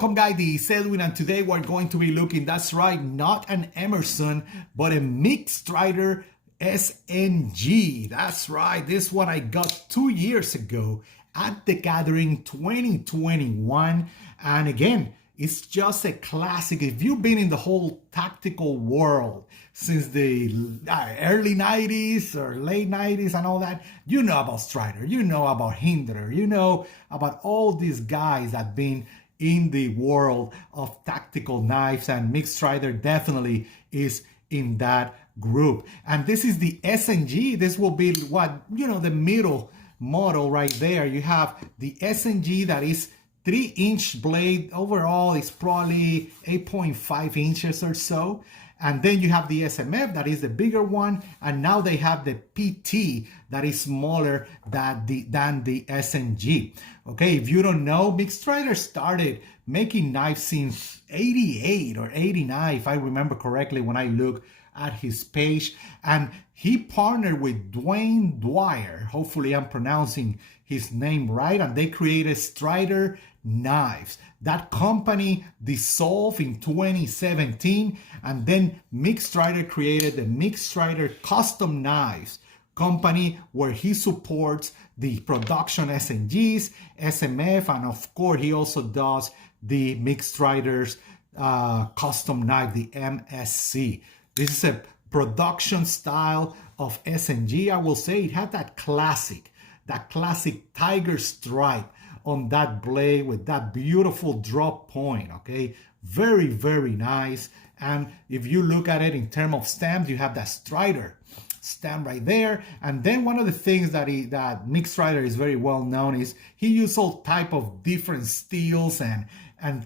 Welcome guys, this is Edwin, and today we're going to be looking, that's right, not an Emerson, but a mixed strider SnG. That's right, this one I got 2 years ago at the Gathering 2021. And again, it's just a classic. If you've been in the whole tactical world since the early 90s or late 90s and all that, you know about Strider, you know about Hinderer, you know about all these guys that have been in the world of tactical knives, and mixed strider definitely is in that group. And this is the SnG. This will be what, the middle model right there. You have the SnG that is 3-inch blade. Overall, it's probably 8.5 inches or so. And then you have the SMF, that is the bigger one. And now they have the PT that is smaller than the SnG. Okay, if you don't know, Mixed Strider started making knives since 88 or 89, if I remember correctly, when I look at his page. And he partnered with Dwayne Dwyer. Hopefully I'm pronouncing his name right. And they created Strider Knives. That company dissolved in 2017, and then Mixed Strider created the Mixed Strider Custom Knives company, where he supports the production SnGs, SMF, and of course he also does the Mixed Strider's custom knife, the MSC. This is a production style of SnG. I will say it had that classic tiger stripe on that blade with that beautiful drop point. Okay, very, very nice. And if you look at it in terms of stamps, you have that Strider stamp right there. And then one of the things that Mixed Strider is very well known is he used all type of different steels and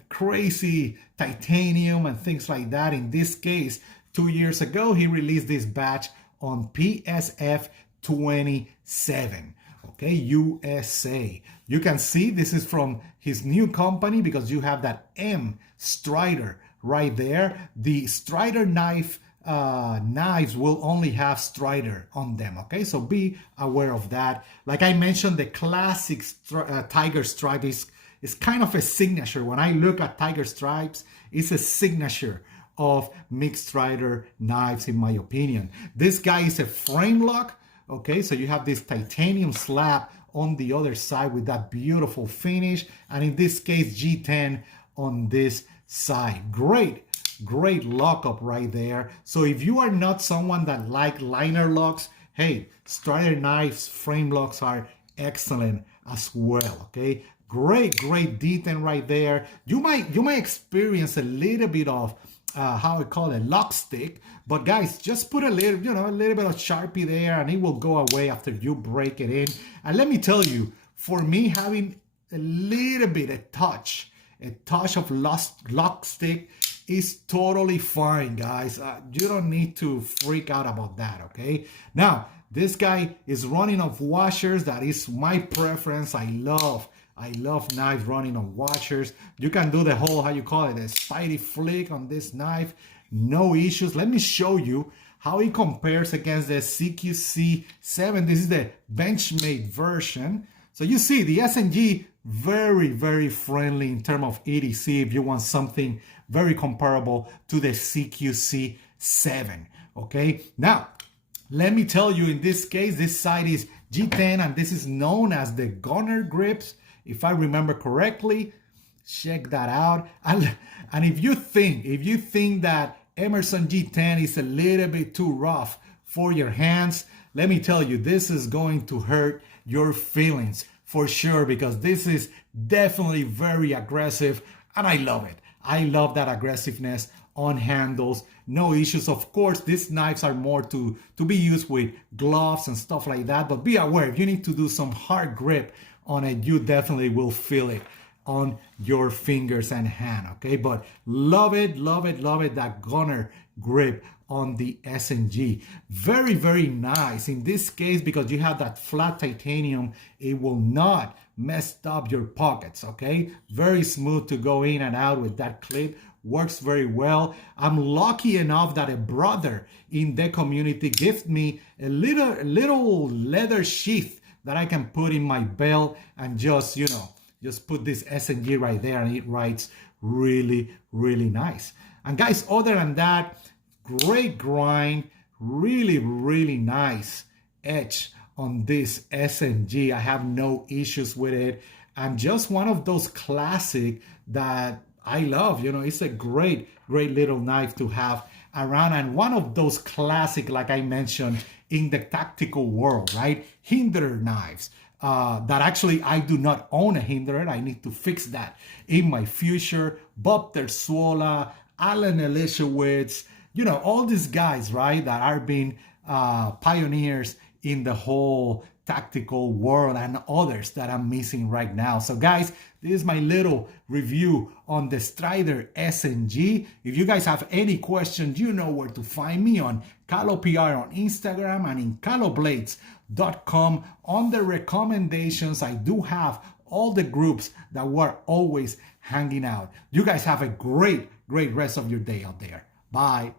crazy titanium and things like that. In this case, 2 years ago, he released this batch on PSF 27. Okay, USA. You can see this is from his new company because you have that M Strider right there. The Strider knives will only have Strider on them. Okay, so be aware of that. Like I mentioned, the classic tiger stripe is kind of a signature. When I look at tiger stripes, it's a signature of Mixed Strider knives, in my opinion. This guy is a frame lock. Okay, so you have this titanium slab on the other side with that beautiful finish, and in this case G10 on this side. Great lockup right there. So if you are not someone that like liner locks, hey, Strider knives frame locks are excellent as well. Okay, great D10 right there. You might experience a little bit of how I call it, lock stick, but guys, just put a little bit of Sharpie there and it will go away after you break it in. And let me tell you, for me, having a little bit, a touch of lock stick is totally fine, guys. You don't need to freak out about that, okay? Now, this guy is running off washers. That is my preference. I love knives running on washers. You can do the whole, how you call it, a spidey flick on this knife. No issues. Let me show you how it compares against the CQC7. This is the Benchmade version. So you see the SnG, very, very friendly in terms of EDC if you want something very comparable to the CQC7. Okay, now let me tell you, in this case, this side is G10 and this is known as the gunner grips, if I remember correctly. Check that out. And if you think that Emerson G10 is a little bit too rough for your hands, let me tell you, this is going to hurt your feelings for sure, because this is definitely very aggressive and I love it. I love that aggressiveness on handles. No issues. Of course, these knives are more to be used with gloves and stuff like that, but be aware, if you need to do some hard grip on it, you definitely will feel it on your fingers and hand. Okay, but love it, that gunner grip on the SnG. Very, very nice in this case, because you have that flat titanium, it will not mess up your pockets. Okay, very smooth to go in and out with that clip. Works very well. I'm lucky enough that a brother in the community gifted me a little leather sheath that I can put in my belt and just put this SnG right there, and it writes really, really nice. And guys, other than that, great grind, really, really nice edge on this SnG. I have no issues with it. And just one of those classic that I love. You know, it's a great, great little knife to have around, and one of those classic, like I mentioned, in the tactical world, right? Hinderer knives. That actually I do not own a Hinderer. I need to fix that in my future. Bob Terzuola, Alan Elishewitz, you know, all these guys, right, that are being pioneers in the whole tactical world, and others that I'm missing right now. So guys, this is my little review on the Strider SnG. If you guys have any questions, you know where to find me on CaloPR on Instagram and in caloblades.com. On the recommendations, I do have all the groups that we're always hanging out. You guys have a great, great rest of your day out there. Bye.